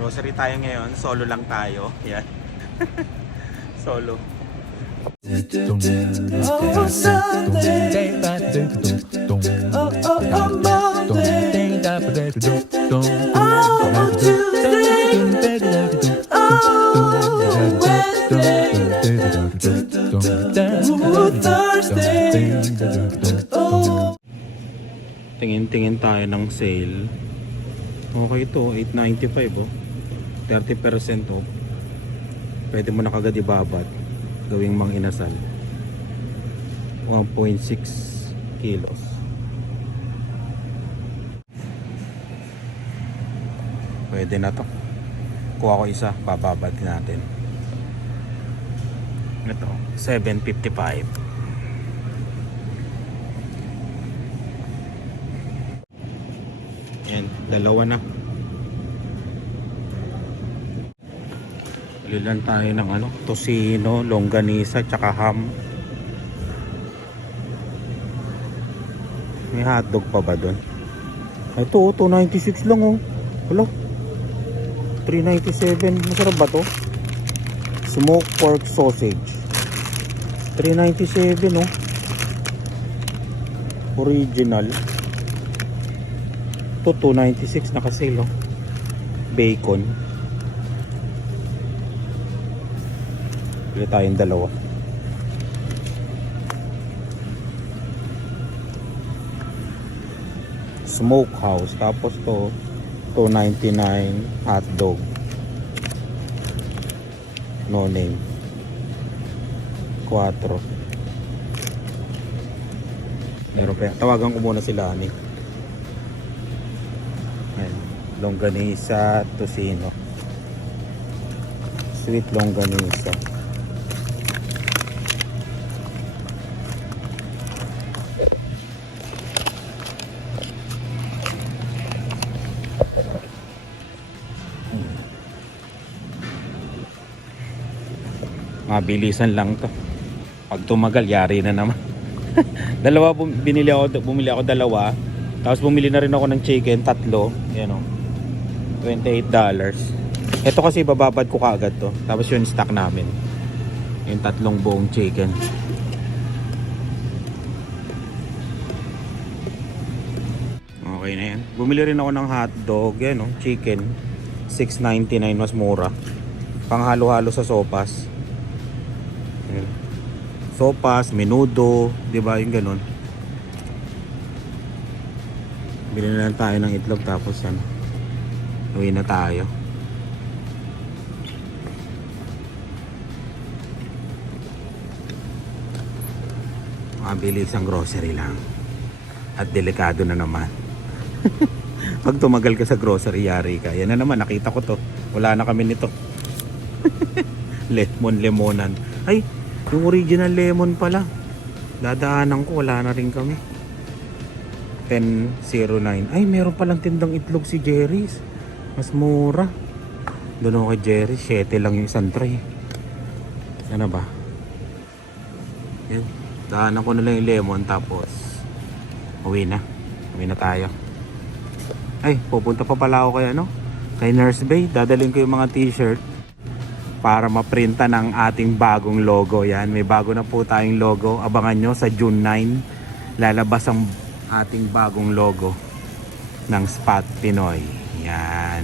Grocery tayo ngayon. Solo lang tayo. Yan. Solo. Tingin-tingin tayo ng sale. Okay to, 895 oh. 30% off. Pwede mo na kagad ibabat. Gawing mang inasal. 1.6 kilos. Pwede na to. Kuha ko isa, bababad natin. Ito, 755. Yan, dalawa na. Lilan tayo ng ano, tosino, longganisa, tsaka ham. May hotdog pa ba doon? Ito, oh, 296 lang oh. Wala. 397. Masarap ba to? Smoked pork sausage. 397 oh. Original. Ito 296 nakasale oh. Bacon. Bili tayong dalawa. Smokehouse. Tapos to 299 hot dog. No name. 4. Meron pa. Tawagan ko muna sila ni. Ayan. Longganisa, tosino. Sweet longganisa. Mabilisan lang to. Pag tumagal, yari na naman. dalawa binili ako, bumili ako dalawa. Tapos bumili na rin ako ng chicken, tatlo. Yan o. $28. Ito kasi bababad ko kaagad to. Tapos yun stock namin. Yung tatlong buong chicken. Okay na yan. Bumili rin ako ng hotdog, yan o, chicken. 6.99 mas mura. Panghalo-halo sa sopas. Sopas, menudo, 'di ba? Yung ganun. Bili na lang tayo ng itlog tapos ano. Uwi na tayo. Mabilis ang grocery lang. At delikado na naman. Pag tumagal ka sa grocery, yari ka. Yan na naman, nakita ko to. Wala na kami nito. lemon, lemonan. Ay, yung original lemon pala. Dadaanan ko, wala na rin kami. 10.09. Ay, meron palang tindang itlog si Jerry's. Mas mura. Doon ako kay Jerry's. 7 lang yung isang tray. Ano ba? Yan. Daanan ko na lang yung lemon tapos uwi na. Uwi na tayo. Ay, pupunta pa pala ako kay ano? Kay Nurse Bay. Dadalhin ko yung mga t-shirt para maprinta ng ating bagong logo. Yan, may bago na po tayong logo. Abangan nyo sa June 9. Lalabas ang ating bagong logo ng Spot Pinoy. Yan.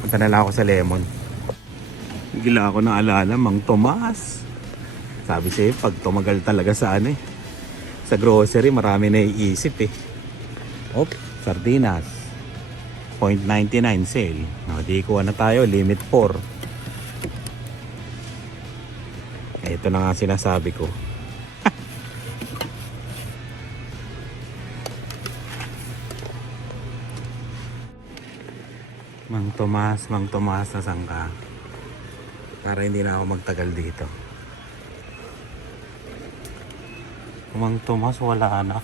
Punta na lang ako sa Lemon. Bigla ako na alala, Mang Tomas. Sabi siya, pag tumagal talaga sa ano eh. Sa grocery, marami na iisip eh. Op, sardinas. 0.99 sale. O, di kuha na tayo, limit 4. Ito na nga sinasabi ko. Mang Tomas, Mang Tomas na sangka. Para hindi na ako magtagal dito. Mang Tomas, wala na.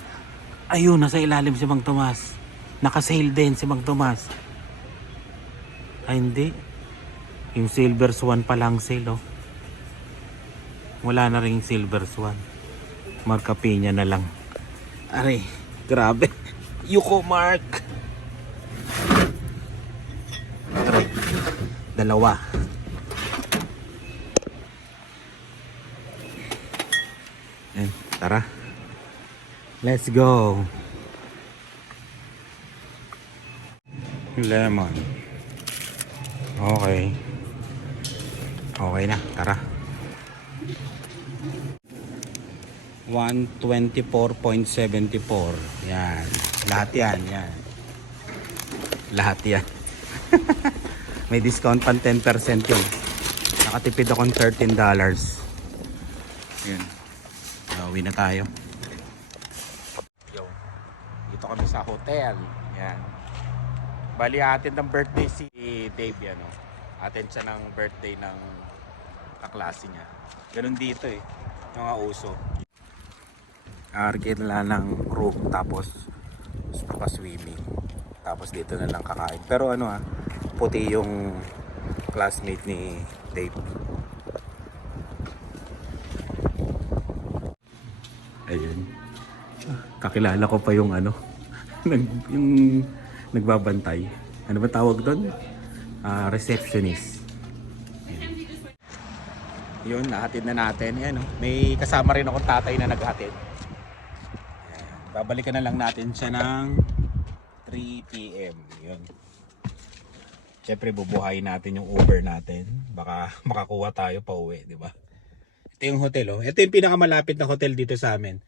Ayun, nasa ilalim si Mang Tomas. Naka-sale din si Mang Tomas. Ay, hindi. Yung Silver Swan pa lang sale, oh. Wala na rin Silver Swan. Marka Piña na lang. Aray, grabe. Yuko Mark. Dalawa. Yan, tara. Let's go. Lemon. Okay. Okay na, tara. 124.74. Yan. Lahat yan, yan. Lahat yan. May discount pang 10% yun. Nakatipid akong $13. Yun. Uwi na tayo. Yo. Dito kami sa hotel. Yan. Bali atin ng birthday si Dave yan. No? Atin siya ng birthday ng kaklase niya. Ganun dito eh. Yung nga uso. Arkin lang ng room tapos gusto pa swimming. Tapos dito na lang kakain. Pero ano ah, puti yung classmate ni Dave. Ayun. Kakilala ko pa yung ano, yung nagbabantay. Ano ba tawag doon? Ah, receptionist. Yun, nahatid na natin. Yan, oh. May kasama rin akong tatay na naghatid. Babalikan na lang natin siya ng 3 p.m. Yun. Siyempre, bubuhayin natin yung Uber natin. Baka makakuha tayo pa uwi, di ba? Ito yung hotel, oh. Ito yung pinakamalapit na hotel dito sa amin.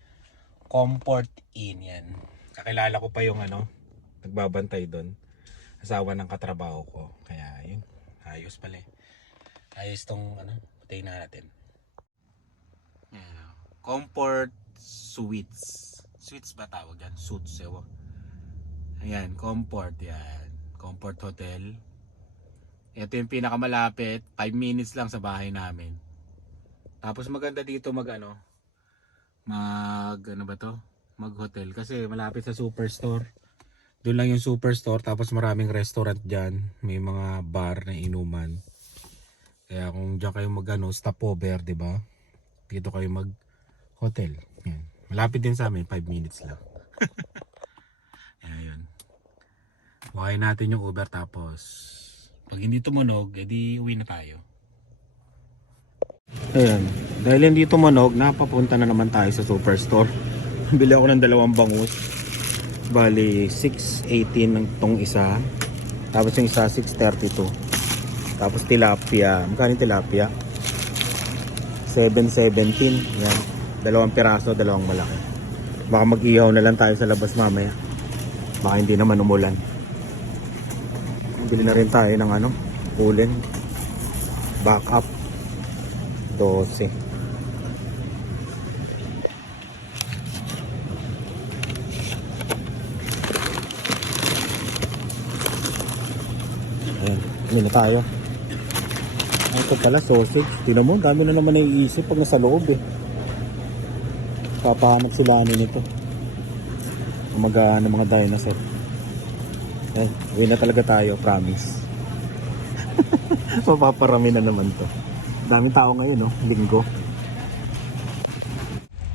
Comfort Inn yan. Kakilala ko pa yung ano, nagbabantay doon. Asawa ng katrabaho ko. Kaya yun, ayos pala eh. Ayos tong ano, patay natin. Yan, oh. Comfort Suites. Suites ba tawag yan? Suits, ewan. Ayan, Comfort yan. Comfort Hotel. Ito yung pinakamalapit. 5 minutes lang sa bahay namin. Tapos maganda dito mag ano, mag ano ba to? Mag hotel kasi malapit sa superstore. Doon lang yung superstore tapos maraming restaurant diyan, may mga bar na inuman. Kaya kung diyan kayo mag ano, stopover, ba? Dito kayo mag hotel. Yan. Malapit din sa amin, 5 minutes lang. Ayan, yun. Buhayin natin yung Uber tapos pag hindi tumunog, edi uwi na tayo. Ayan. Dahil hindi tumunog, napapunta na naman tayo sa superstore. Bili ako ng dalawang bangus. Bali, 6.18 ng tong isa. Tapos yung isa, 6.32. Tapos tilapia. Magkano yung tilapia? 7.17. Yan. Dalawang piraso, dalawang malaki. Baka mag-ihaw na lang tayo sa labas mamaya. Baka hindi naman umulan. Bili na rin tayo ng ano, ulen. Back up. 12. Ayan, hindi na tayo. Ay, Ito pala, sausage. Tingnan mo, dami na naman naiisip pag nasa loob eh. Papahanap sila ano nito. Umaga ng mga dinosaur. Ay, uwi na talaga tayo, promise. Mapaparami na naman to. Dami tao ngayon, no? Linggo.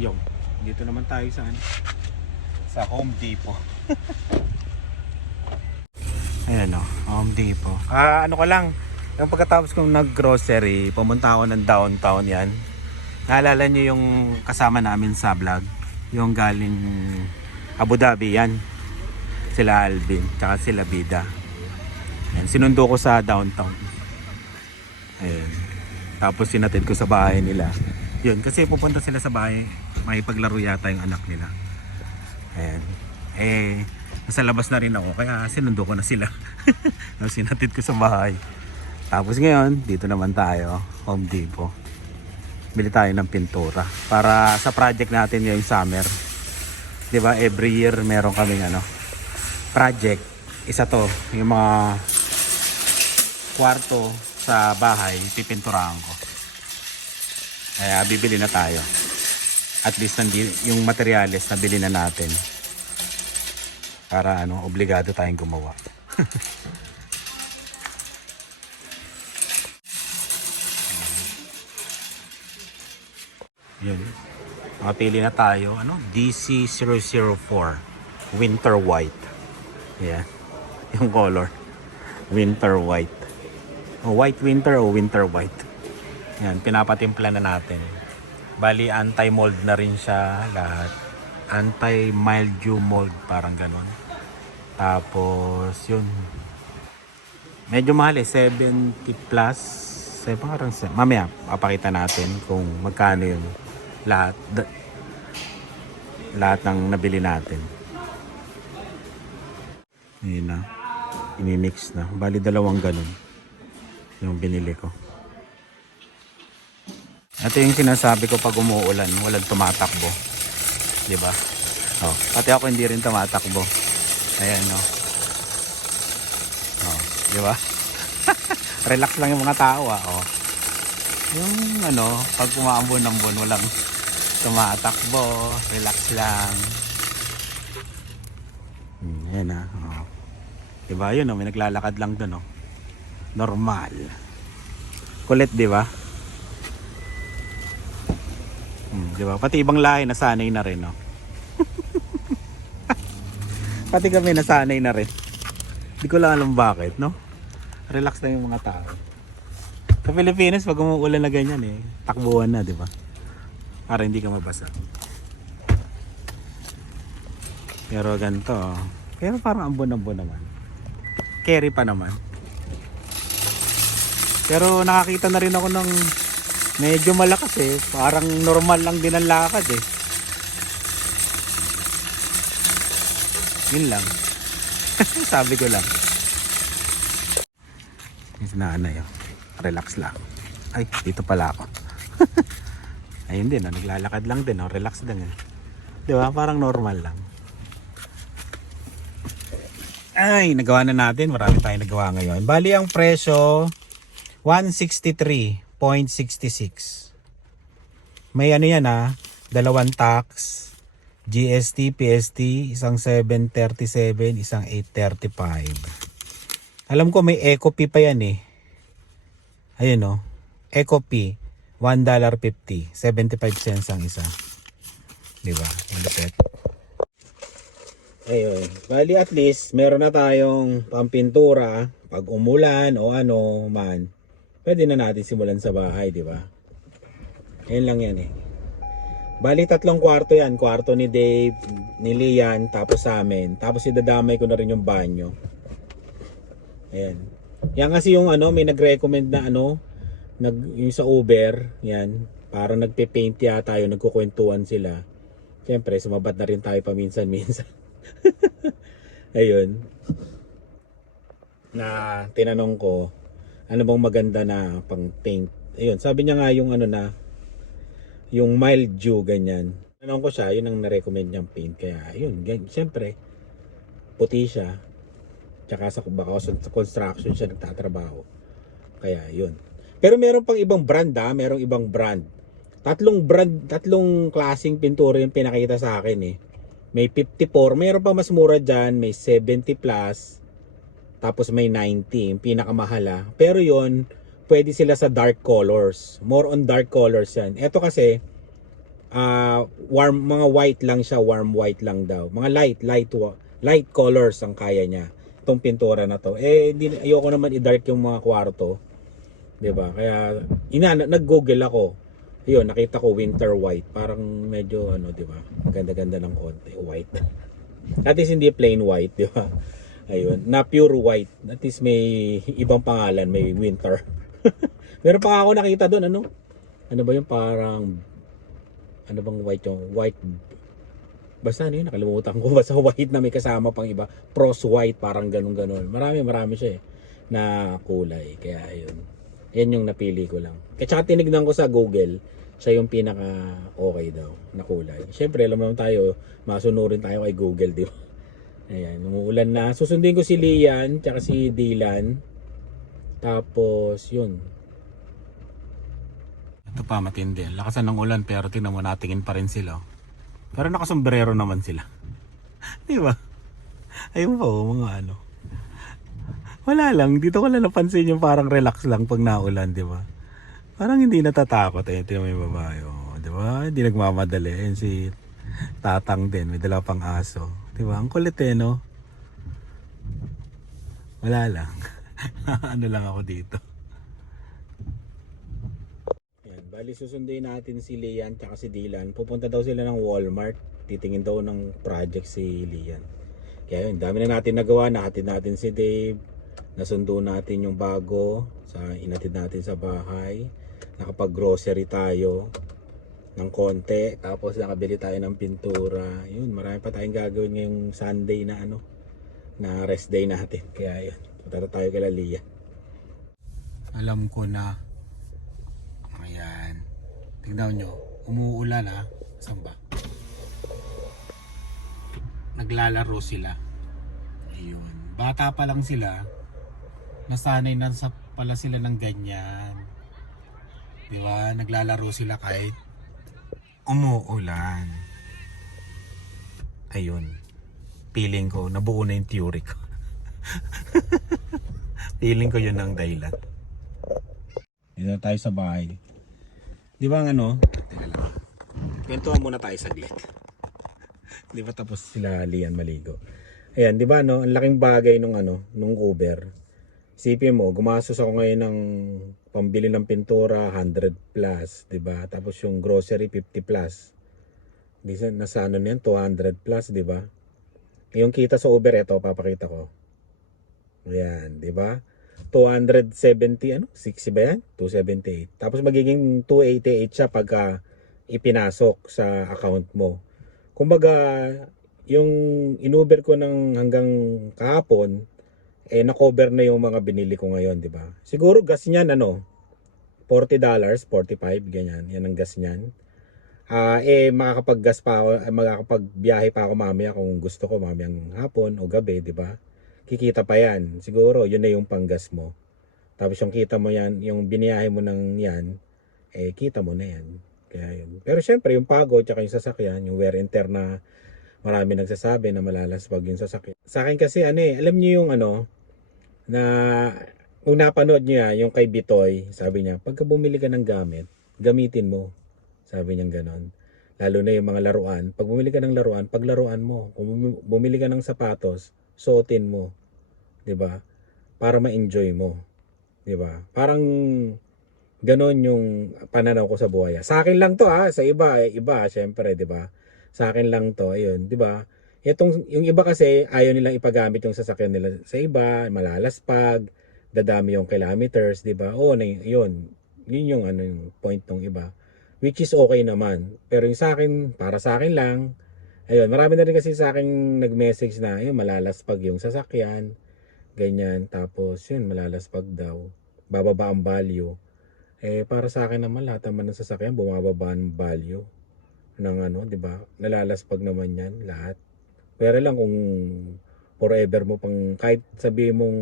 Yo, dito naman tayo sa ano? Sa Home Depot. Ayan, no? Home Depot. Ah, ano ko lang. Yung pagkatapos kong nag-grocery, pumunta ako ng downtown yan. Naalala niyo yung kasama namin sa vlog? Yung galing Abu Dhabi yan. Sila Alvin, tsaka sila Bida. Ayan, sinundo ko sa downtown. Ayan. Tapos sinatid ko sa bahay nila. Yun, kasi pupunta sila sa bahay. May paglaro yata yung anak nila. Ayan. Eh, nasa labas na rin ako. Kaya sinundo ko na sila. Sinatid ko sa bahay. Tapos ngayon, dito naman tayo. Home Depot. Bili tayo ng pintura. Para sa project natin ngayong summer. 'Di ba Every year meron kaming ano, project. Isa to, yung mga kwarto sa bahay, pipinturahan ko. Kaya bibili na tayo. At least yung materyales na bili na natin. Para ano, obligado tayong gumawa. Yun. Makapili na tayo. Ano? DC004. Winter White. Yeah. Yung color. Winter White. O white winter o winter white. Yan, pinapatimpla na natin. Bali, anti-mold na rin siya lahat. Anti-mildew mold, parang ganon. Tapos, yun. Medyo mahal eh, 70 plus. Say, parang, mamaya, papakita natin kung magkano yun. Lahat. Da- lahat ng nabili natin. Yun na. Imimix na. Bali, dalawang ganun. Yung binili ko. Ito yung sinasabi ko pag umuulan, walang tumatakbo. 'Di ba? Oh, pati ako hindi rin tumatakbo. Ayan no. Oh, 'di ba? Relax lang yung mga tao ah. Oh. Yung ano, pag umaambon-ambon, walang tumatakbo, relax lang. Hmm, yan ah. Oh. Diba yun oh, may naglalakad lang doon oh. Normal. Kulit, di ba? Hmm, di ba? Pati ibang lahi nasanay na rin, no? Pati kami nasanay na rin. Di ko lang alam bakit, no? Relax lang yung mga tao. Sa Pilipinas, pag umuulan na ganyan eh, takbuhan na, di ba? Para hindi ka mabasa. Pero ganito, pero parang ambon-ambon naman. Carry pa naman. Pero nakakita na rin ako ng medyo malakas eh. Parang normal lang din ang lakad eh. Yun lang. Sabi ko lang. Yung nanay oh. Relax lang. Ay, dito pala ako. Ayun din oh, naglalakad lang din oh. Relax din eh. Di ba? Parang normal lang. Ay, nagawa na natin. Marami tayong nagawa ngayon. Bali ang presyo 163.66. May ano yan ha, dalawang tax, GST, PST, isang 737, isang 835. Alam ko may Ecopi pa yan eh. Ayun oh, Ecopi, $1.50, 75 cents ang isa. Di ba? Malupit. Ayun. Bali at least meron na tayong pampintura pag umulan o ano man. Pwede na natin simulan sa bahay, di ba? Ayun lang yan eh. Bali tatlong kwarto yan. Kwarto ni Dave, ni Lian, tapos sa amin. Tapos idadamay ko na rin yung banyo. Ayan. Yan kasi yung ano, may nag-recommend na ano, nag, yung sa Uber, yan. Parang nagpe-paint yata yun, nagkukwentuhan sila. Siyempre, sumabat na rin tayo paminsan-minsan. Ayun. Na tinanong ko, ano bang maganda na pang paint? Ayun, sabi niya nga yung ano na, yung mild dew, ganyan. Tinanong ko siya, yun ang na-recommend niyang paint. Kaya, yun, siyempre, puti siya. Tsaka sa, baka sa construction siya nagtatrabaho. Kaya, yun. Pero meron pang ibang brand ha, merong ibang brand. Tatlong brand, tatlong klaseng pintura yung pinakita sa akin eh. May 54, mayroon pa mas mura dyan, may 70 plus, tapos may 90, yung pinakamahal ah. Pero yon pwede sila sa dark colors. More on dark colors yan. Ito kasi, ah warm, mga white lang siya, warm white lang daw. Mga light, light, light colors ang kaya niya. Itong pintura na to. Eh, di, ayoko naman i-dark yung mga kwarto. ba? Kaya ina nag-google ako. Ayun, nakita ko winter white. Parang medyo ano, 'di ba? Maganda-ganda ng konti white. At least hindi plain white, 'di ba? Ayun, na pure white. At least may ibang pangalan, may winter. Meron pa ako nakita doon, ano? Ano ba yung parang ano bang white yung white Basta ano yun, nakalimutan ko. Basta white na may kasama pang iba. Frost white, parang ganun-ganun. Marami, marami siya eh. Na kulay. Kaya ayun. Yan yung napili ko lang. Kaya tinignan ko sa Google, siya yung pinaka okay daw na kulay. Siyempre, alam naman tayo, masunurin tayo kay Google, di ba? Ayan, umuulan na. Susundin ko si Lian, tsaka si Dylan. Tapos, yun. Ito pa, matindi. Lakasan ng ulan, pero tingnan mo, natingin pa rin sila. oh. Pero nakasombrero naman sila. di ba? Ayun po, mga ano. Wala lang, dito ko lang napansin yung parang relax lang pag naulan, di ba? Parang hindi natatakot eh. Ito yung may babae, oh, di ba? Hindi nagmamadali. Ayun si Tatang din, may dala pang aso. Di ba? Ang kulit eh, no? Wala lang. ano lang ako dito. Bali, susunduin natin si Lian at si Dylan. Pupunta daw sila ng Walmart. Titingin daw ng project si Lian. Kaya yun, dami na natin nagawa. Nakatid natin si Dave. Nasundo natin yung bago. Sa, inatid natin sa bahay. Nakapag-grocery tayo ng konti. Tapos nakabili tayo ng pintura. Yun, marami pa tayong gagawin ngayong Sunday na ano, na rest day natin. Kaya yun, punta tayo kay Lian. Alam ko na Ayan. Tignan nyo. Umuulan ha. Saan ba? Naglalaro sila. Ayun. Bata pa lang sila. Nasanay na sa pala sila ng ganyan. Di ba? Naglalaro sila kahit umuulan. Ayun. Feeling ko, nabuo na yung theory ko. Feeling ko yun ang dahilan. Dito na tayo sa bahay. Di ba ang ano? Teka lang. Kwentuhan muna tayo saglit. di ba tapos sila Lian maligo? Ayan, di ba no? Ang laking bagay nung ano, nung Uber. Isipin mo, gumastos ako ngayon ng pambili ng pintura, 100 plus, di ba? Tapos yung grocery, 50 plus. Di sa, nasa ano niyan, 200 plus, di ba? Yung kita sa Uber, ito, papakita ko. Ayan, di ba? 270 ano? 60 ba yan? 278 tapos magiging 288 siya pagka ipinasok sa account mo. Kumbaga yung inuber ko ng hanggang kahapon eh na-cover na yung mga binili ko ngayon di ba? Siguro gas niyan ano? 40 dollars 45 ganyan. Yan ang gas niyan. Ah, eh makakapag-gas pa ako, eh, makakapagbiyahe pa ako mamaya kung gusto ko mamayang hapon o gabi, di ba? Kikita pa yan. Siguro, yun na yung panggas mo. Tapos yung kita mo yan, yung biniyahe mo ng yan, eh, kita mo na yan. Kaya yun. Pero syempre, yung pagod, tsaka yung sasakyan, yung wear and tear na marami nagsasabi na malalaswag yung sasakyan. Sa akin kasi, ano eh, alam niyo yung ano, na kung napanood niyo yan, yung kay Bitoy, sabi niya, pagka bumili ka ng gamit, gamitin mo. Sabi niya ganon. Lalo na yung mga laruan. Pag bumili ka ng laruan, paglaruan mo. Kung bumi- bumili ka ng sapatos, suotin mo. 'Di ba? Para ma-enjoy mo. 'Di ba? Parang ganon yung pananaw ko sa buhay. Sa akin lang to ha, sa iba eh, iba syempre, 'di ba? Sa akin lang to, ayun, 'di ba? Itong yung iba kasi ayaw nilang ipagamit yung sasakyan nila sa iba, malalaspag, dadami yung kilometers, 'di ba? Oo, na yun. Yun yung ano yung point ng iba. Which is okay naman. Pero yung sa akin, para sa akin lang, ayun, marami na rin kasi sa akin nag-message na, ayun, malalaspag yung sasakyan ganyan. Tapos yun malalaspag daw. Bababa ang value. Eh para sa akin naman lahat naman ng sasakyan bumababa ang value ng ano di ba? Nalalaspag naman yan lahat. Pero lang kung forever mo pang kahit sabihin mong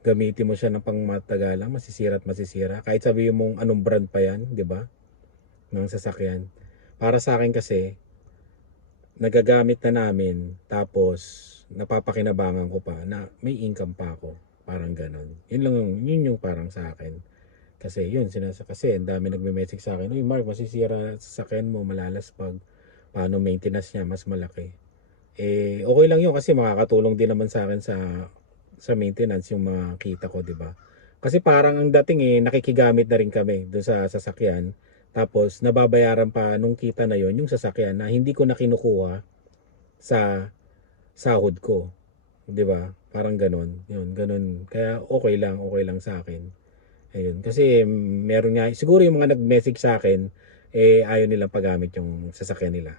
gamitin mo siya ng pang matagalan masisira at masisira. Kahit sabihin mong anong brand pa yan di ba? Ng sasakyan. Para sa akin kasi nagagamit na namin tapos napapakinabangan ko pa na may income pa ako. Parang ganon. Yun lang yun yung parang sa akin. Kasi yun, sinasa, kasi ang dami nagme-message sa akin, Uy Mark, masisira sa sakyan mo, malalaspag. Paano maintenance niya, mas malaki. Eh, okay lang yun kasi makakatulong din naman sa akin sa sa maintenance yung mga kita ko, di ba? Kasi parang ang dating eh, nakikigamit na rin kami doon sa sasakyan. Tapos, nababayaran pa nung kita na yon yung sasakyan na hindi ko na kinukuha sa sahod ko. 'Di ba? Parang ganun. 'Yun, ganun. Kaya okay lang, okay lang sa akin. Ayun, kasi meron nga siguro yung mga nag-message sa akin eh ayaw nilang paggamit yung sasakyan nila.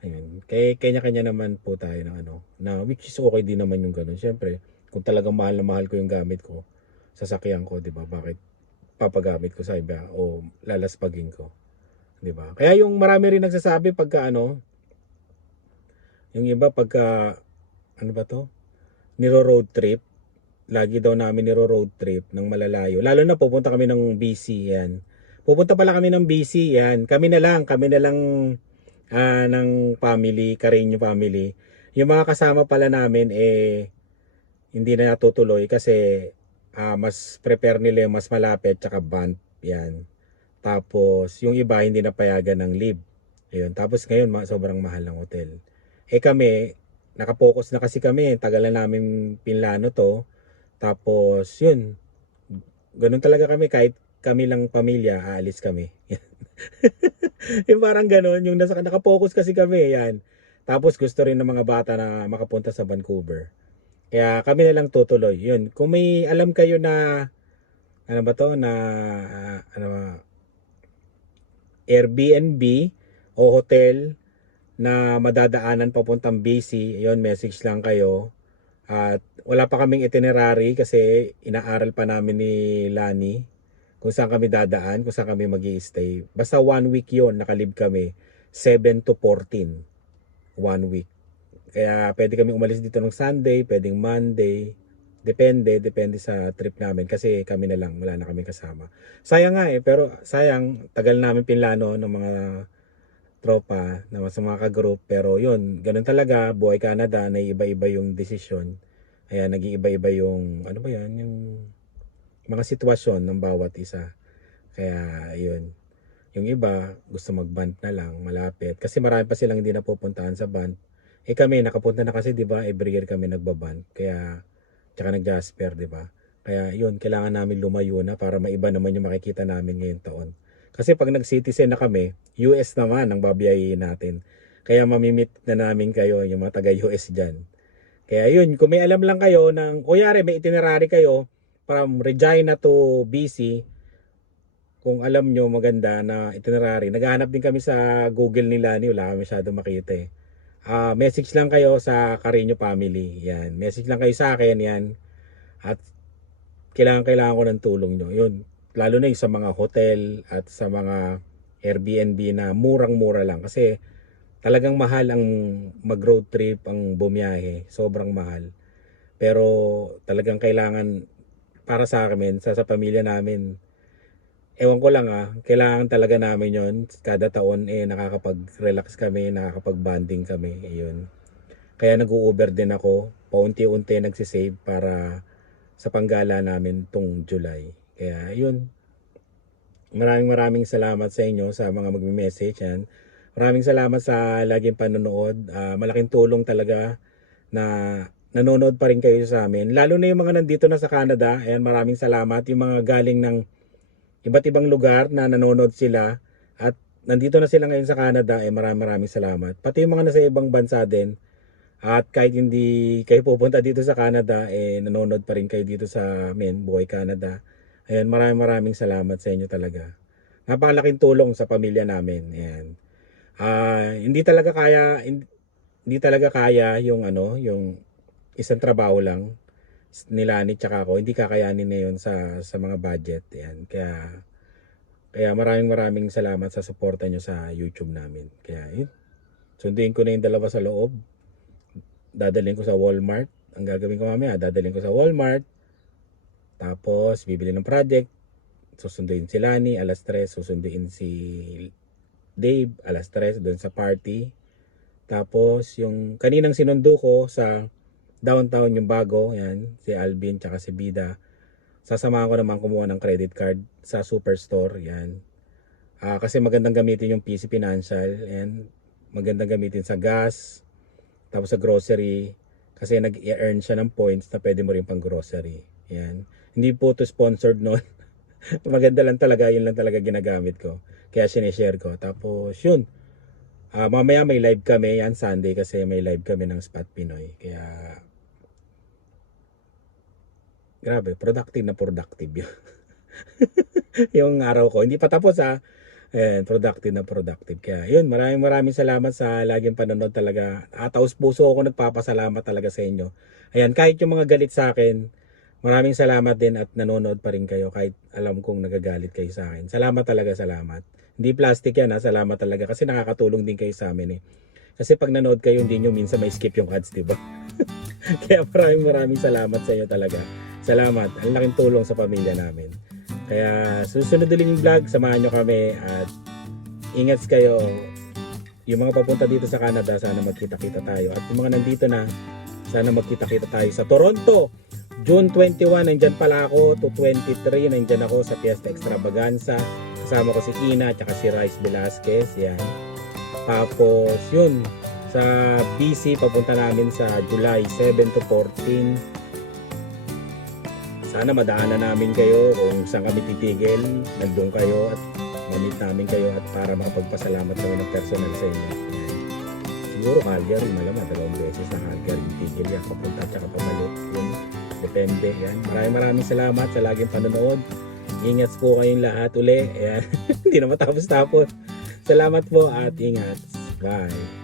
Ayun. Kaya kanya-kanya naman po tayo ng ano, na which is okay din naman yung ganun. Syempre, kung talagang mahal na mahal ko yung gamit ko, sasakyan ko, 'di ba? Bakit papagamit ko sa iba o lalaspagin ko? 'Di ba? Kaya yung marami rin nagsasabi pagka ano, yung iba pagka, ano ba to? Niro road trip. Lagi daw namin niro road trip ng malalayo. Lalo na pupunta kami ng BC yan. Pupunta pala kami ng BC yan. Kami na lang, kami na lang ah, ng family, Carreño family. Yung mga kasama pala namin eh hindi na natutuloy kasi ah, mas prepare nila yung mas malapit tsaka band yan. Tapos yung iba hindi napayagan ng leave. Ayun. Tapos ngayon sobrang mahal ng hotel. Eh kami, nakapokus na kasi kami. Tagal na namin pinlano to. Tapos, yun. Ganun talaga kami. Kahit, kami lang pamilya, aalis kami. yung parang ganun, yung nasa, nakapokus kasi kami, yan. Tapos gusto rin ng mga bata na makapunta sa Vancouver. Kaya kami na lang tutuloy. Yun, kung may alam kayo na, ano ba to, na, ah, ano ba, Airbnb o hotel na madadaanan papuntang BC, yun, message lang kayo. At wala pa kaming itinerary kasi inaaral pa namin ni Lani kung saan kami dadaan, kung saan kami mag stay Basta one week yon nakalib kami. 7 to 14. One week. Kaya pwede kami umalis dito ng Sunday, pwedeng Monday. Depende, depende sa trip namin kasi kami na lang, wala na kami kasama. Sayang nga eh, pero sayang, tagal namin pinlano ng mga tropa, na sa mga ka-group. Pero yun, ganun talaga, buhay Canada, na iba-iba yung desisyon. Kaya naging iba-iba yung, ano ba yan, yung mga sitwasyon ng bawat isa. Kaya yun, yung iba gusto mag-band na lang, malapit. Kasi marami pa silang hindi napupuntahan sa band. Eh kami, nakapunta na kasi, di ba, every year kami nagbaband. Kaya, tsaka nag-jasper, di ba? Kaya yun, kailangan namin lumayo na para maiba naman yung makikita namin ngayong taon. Kasi pag nag-citizen na kami, US naman ang babiyayin natin. Kaya mamimit na namin kayo, yung mga taga-US dyan. Kaya yun, kung may alam lang kayo ng, kuyari may itinerary kayo from Regina to BC, kung alam nyo maganda na itinerary, naghahanap din kami sa Google nila ni wala kami masyado makita eh. Ah, message lang kayo sa Carino family. Yan. Message lang kayo sa akin yan. At kailangan kailangan ko ng tulong nyo. Yun. Lalo na yung sa mga hotel at sa mga Airbnb na murang-mura lang. Kasi talagang mahal ang mag-road trip, ang bumiyahe. Sobrang mahal. Pero talagang kailangan para sa amin, sa, sa pamilya namin, ewan ko lang ah, kailangan talaga namin yon Kada taon eh nakakapag-relax kami, nakakapag-bonding kami. Ayun. Kaya nag-u-Uber din ako. Paunti-unti nagsisave para sa panggala namin tong July. Kaya yun. Maraming maraming salamat sa inyo sa mga magme-message yan. Maraming salamat sa laging panonood. Ah, malaking tulong talaga na nanonood pa rin kayo sa amin. Lalo na yung mga nandito na sa Canada. Ayan, maraming salamat. Yung mga galing ng iba't ibang lugar na nanonood sila at nandito na sila ngayon sa Canada. Eh, maraming maraming salamat. Pati yung mga nasa ibang bansa din. At kahit hindi kayo pupunta dito sa Canada, eh, nanonood pa rin kayo dito sa amin, Buhay Canada. Ayan, maraming maraming salamat sa inyo talaga. Napakalaking tulong sa pamilya namin. Ayan. Ah, hindi talaga kaya hindi talaga kaya yung ano, yung isang trabaho lang nila ni tsaka ako. Hindi kakayanin na yun sa sa mga budget. Ayan. Kaya kaya maraming maraming salamat sa suporta nyo sa YouTube namin. Kaya yun. Sunduin ko na yung dalawa sa loob. Dadalhin ko sa Walmart. Ang gagawin ko mamaya, dadalhin ko sa Walmart. Tapos, bibili ng project. Susunduin si Lani, alas 3. Susunduin si Dave, alas 3, doon sa party. Tapos, yung kaninang sinundo ko sa downtown yung bago, yan, si Alvin, tsaka si Bida. Sasamahan ko naman kumuha ng credit card sa Superstore, yan. Ah, kasi magandang gamitin yung PC Financial, yan. Magandang gamitin sa gas, tapos sa grocery, kasi nag-earn siya ng points na pwede mo rin pang grocery. Yan. Hindi po to sponsored noon. Maganda lang talaga, yun lang talaga ginagamit ko. Kaya sinishare ko. Tapos yun. Ah, mamaya may live kami yan Sunday kasi may live kami ng Spot Pinoy. Kaya grabe, productive na productive yun. yung araw ko. Hindi pa tapos ha. Ayan, productive na productive. Kaya yun, maraming maraming salamat sa laging panonood talaga. Ataos puso ako nagpapasalamat talaga sa inyo. Ayan, kahit yung mga galit sa akin, maraming salamat din at nanonood pa rin kayo kahit alam kong nagagalit kayo sa akin. Salamat talaga, salamat. Hindi plastic yan ha, salamat talaga kasi nakakatulong din kayo sa amin eh. Kasi pag nanood kayo, hindi nyo minsan may skip yung ads, di ba? Kaya maraming maraming salamat sa inyo talaga. Salamat. Ang laking tulong sa pamilya namin. Kaya susunod ulit yung vlog, samahan nyo kami at ingat kayo. Yung mga papunta dito sa Canada, sana magkita-kita tayo. At yung mga nandito na, sana magkita-kita tayo sa Toronto. June 21, nandyan pala ako. To 23, nandyan ako sa Fiesta Extravaganza. Kasama ko si Ina at si Rice Velasquez. Yan. Tapos, yun. Sa BC, papunta namin sa July 7 to 14. Sana madaanan namin kayo kung saan kami titigil. Nandun kayo at mamit namin kayo at para makapagpasalamat kami ng personal sa inyo. Siguro Calgary, malamang dalawang beses na Calgary tigil yan. Papunta at saka pabalik. Yun. Depende. Yan. Maraming maraming salamat sa laging panonood. Ingat po kayong lahat uli. Ayan. Hindi na matapos-tapos. Salamat po at ingat. Bye.